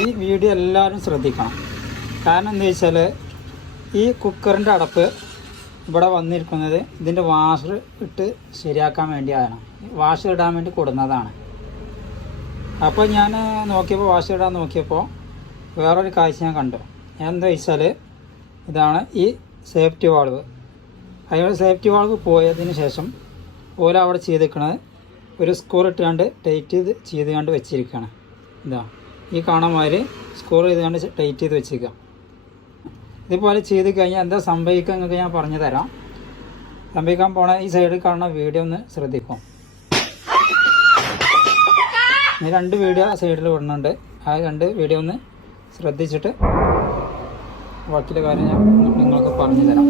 ഈ വീഡിയോ എല്ലാവരും ശ്രദ്ധിക്കണം. കാരണം എന്താ വെച്ചാൽ ഈ കുക്കറിന്റെ അടപ്പ് ഇവിടെ വന്നിരിക്കുന്നത് ഇതിന്റെ വാഷർ ഇട്ട് ശരിയാക്കാൻ വേണ്ടിയാണ്. വാഷർ ഇടാൻ വേണ്ടി കൊടുന്നതാണ്. അപ്പോൾ ഞാൻ നോക്കിയപ്പോൾ വാഷർ ഇടാൻ നോക്കിയപ്പോൾ വേറൊരു കാഴ്ച ഞാൻ കണ്ടു. എന്താ വെച്ചാൽ ഇതാണ് ഈ സേഫ്റ്റി വാൾവ് അതിനുള്ള സേഫ്റ്റി വാൾവ് പോയതിന് ശേഷം ഓല അവിടെ ചെയ്തിരിക്കണത് ഒരു സ്കൂർ ഇട്ടുകൊണ്ട് ടൈറ്റ് ചെയ്ത് ചെയ്ത് കണ്ട് വെച്ചിരിക്കുകയാണ്. ഇതാ. ഈ കാണാൻ മാതിരി സ്കോർ ചെയ്തുകൊണ്ട് ടൈറ്റ് ചെയ്ത് വെച്ചേക്കാം. ഇതുപോലെ ചെയ്ത് കഴിഞ്ഞാൽ എന്താ സംഭവിക്കുക എന്നൊക്കെ ഞാൻ പറഞ്ഞു തരാം. സംഭവിക്കാൻ പോണ ഈ സൈഡിൽ കാണുന്ന വീഡിയോ ഒന്ന് ശ്രദ്ധിക്കും. ഈ രണ്ട് വീഡിയോ സൈഡിൽ വിടുന്നുണ്ട്. ആ രണ്ട് വീഡിയോ ഒന്ന് ശ്രദ്ധിച്ചിട്ട് ബാക്കിയുള്ള കാര്യം ഞാൻ നിങ്ങൾക്ക് പറഞ്ഞു തരാം.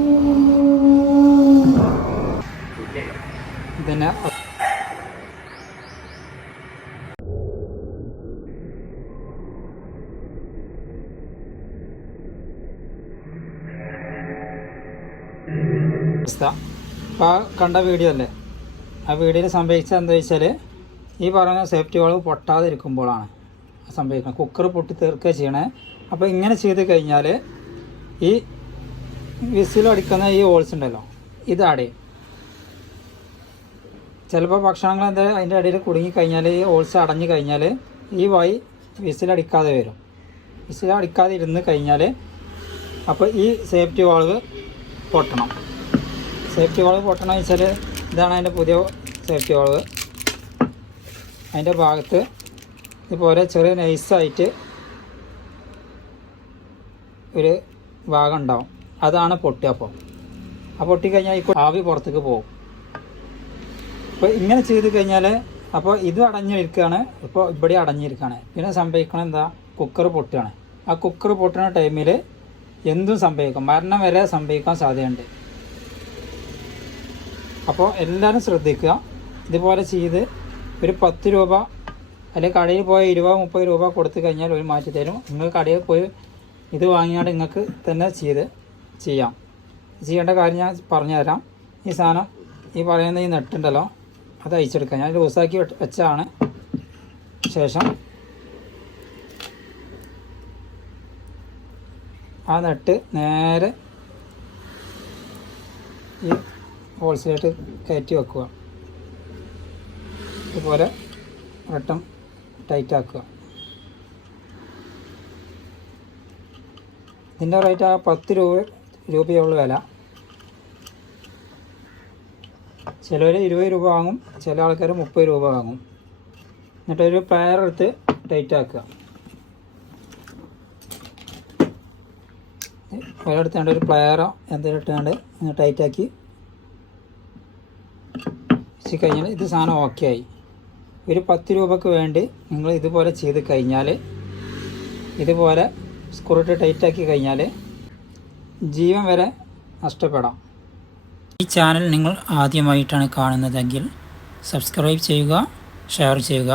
ഇതിനെ അവസ്ഥ അപ്പോൾ ആ കണ്ട വീഡിയോ അല്ലേ? ആ വീഡിയോയിൽ സംഭവിച്ചത് എന്താ വെച്ചാൽ ഈ പറയുന്ന സേഫ്റ്റി വാൾവ് പൊട്ടാതിരിക്കുമ്പോഴാണ് സംഭവിക്കുന്നത്. കുക്കർ പൊട്ടി തീർക്കുക ചെയ്യണേ. അപ്പോൾ ഇങ്ങനെ ചെയ്ത് കഴിഞ്ഞാൽ ഈ വിസിലടിക്കുന്ന ഈ ഹോൾസ് ഉണ്ടല്ലോ ഇത് അടയും ചിലപ്പോൾ ഭക്ഷണങ്ങൾ എന്താ അതിന്റെ ഇടയിൽ കുടുങ്ങിക്കഴിഞ്ഞാൽ ഈ ഹോൾസ് അടഞ്ഞു കഴിഞ്ഞാൽ ഈ വായി വിസിലടിക്കാതെ വരും. വിസിലടിക്കാതെ ഇരുന്ന് കഴിഞ്ഞാൽ അപ്പോൾ ഈ സേഫ്റ്റി വാൾവ് പൊട്ടണം. സേഫ്റ്റി വളവ് പൊട്ടണം വെച്ചാൽ ഇതാണ് അതിന്റെ പുതിയ സേഫ്റ്റി വാൾവ് അതിന്റെ ഭാഗത്ത് ഇതുപോലെ ചെറിയ നൈസായിട്ട് ഒരു ഭാഗം ഉണ്ടാവും. അതാണ് പൊട്ടുക അപ്പോൾ ആ പൊട്ടിക്കഴിഞ്ഞാൽ ഈ ആവി പുറത്തേക്ക് പോകും. അപ്പോൾ ഇങ്ങനെ ചെയ്ത് കഴിഞ്ഞാൽ അപ്പോൾ ഇത് അടഞ്ഞിരിക്കുകയാണ് ഇപ്പോൾ ഇവിടെ അടഞ്ഞിരിക്കുകയാണ് പിന്നെ സംഭവിക്കണം എന്താ? കുക്കർ പൊട്ടുകയാണ്. ആ കുക്കർ പൊട്ടുന്ന ടൈമിൽ എന്തും സംഭവിക്കും. മരണം വരെ സംഭവിക്കാൻ സാധ്യതയുണ്ട്. അപ്പോൾ എല്ലാവരും ശ്രദ്ധിക്കുക. ഇതുപോലെ ചെയ്ത് ഒരു പത്ത് രൂപ അല്ലെങ്കിൽ കടയിൽ പോയി ഇരുപത് മുപ്പത് രൂപ കൊടുത്തു കഴിഞ്ഞാൽ ഒരു മാറ്റി തരും. നിങ്ങൾ കടയിൽ പോയി ഇത് വാങ്ങിയാൽ നിങ്ങൾക്ക് തന്നെ ചെയ്ത് ചെയ്യാം. ചെയ്യേണ്ട കാര്യം ഞാൻ പറഞ്ഞുതരാം. ഈ സാധനം ഈ പറയുന്ന ഈ നെട്ടുണ്ടല്ലോ അത് അയച്ചെടുക്കാം ഞാൻ ലൂസാക്കി വെച്ചാണ് ശേഷം. ആ നെട്ട് നേരെ ഈ ഹോൾസെയിലായിട്ട് കയറ്റി വെക്കുക. ഇതുപോലെ വട്ടം ടൈറ്റ് ആക്കുക. ഇതിന്റെ റേറ്റ് ആ പത്ത് രൂപ രൂപയുള്ള വില. ചിലവർ ഇരുപത് രൂപ വാങ്ങും ചില ആൾക്കാർ മുപ്പത് രൂപ വാങ്ങും. എന്നിട്ടൊരു പ്ലയർ എടുത്ത് ടൈറ്റ് ആക്കുക. ഒരിടത്താണ്ട് ഒരു പ്ലയറോ എന്തെങ്കിലും ഇട്ടാണ്ട് ടൈറ്റ് ആക്കി വെച്ച് കഴിഞ്ഞാൽ ഇത് സാധനം ഓക്കെ ആയി. ഒരു പത്ത് രൂപക്ക് വേണ്ടി നിങ്ങൾ ഇതുപോലെ ചെയ്ത് കഴിഞ്ഞാൽ ഇതുപോലെ സ്ക്രൂട്ട് ടൈറ്റാക്കി കഴിഞ്ഞാൽ ജീവൻ വരെ നഷ്ടപ്പെടാം. ഈ ചാനൽ നിങ്ങൾ ആദ്യമായിട്ടാണ് കാണുന്നതെങ്കിൽ സബ്സ്ക്രൈബ് ചെയ്യുക ഷെയർ ചെയ്യുക.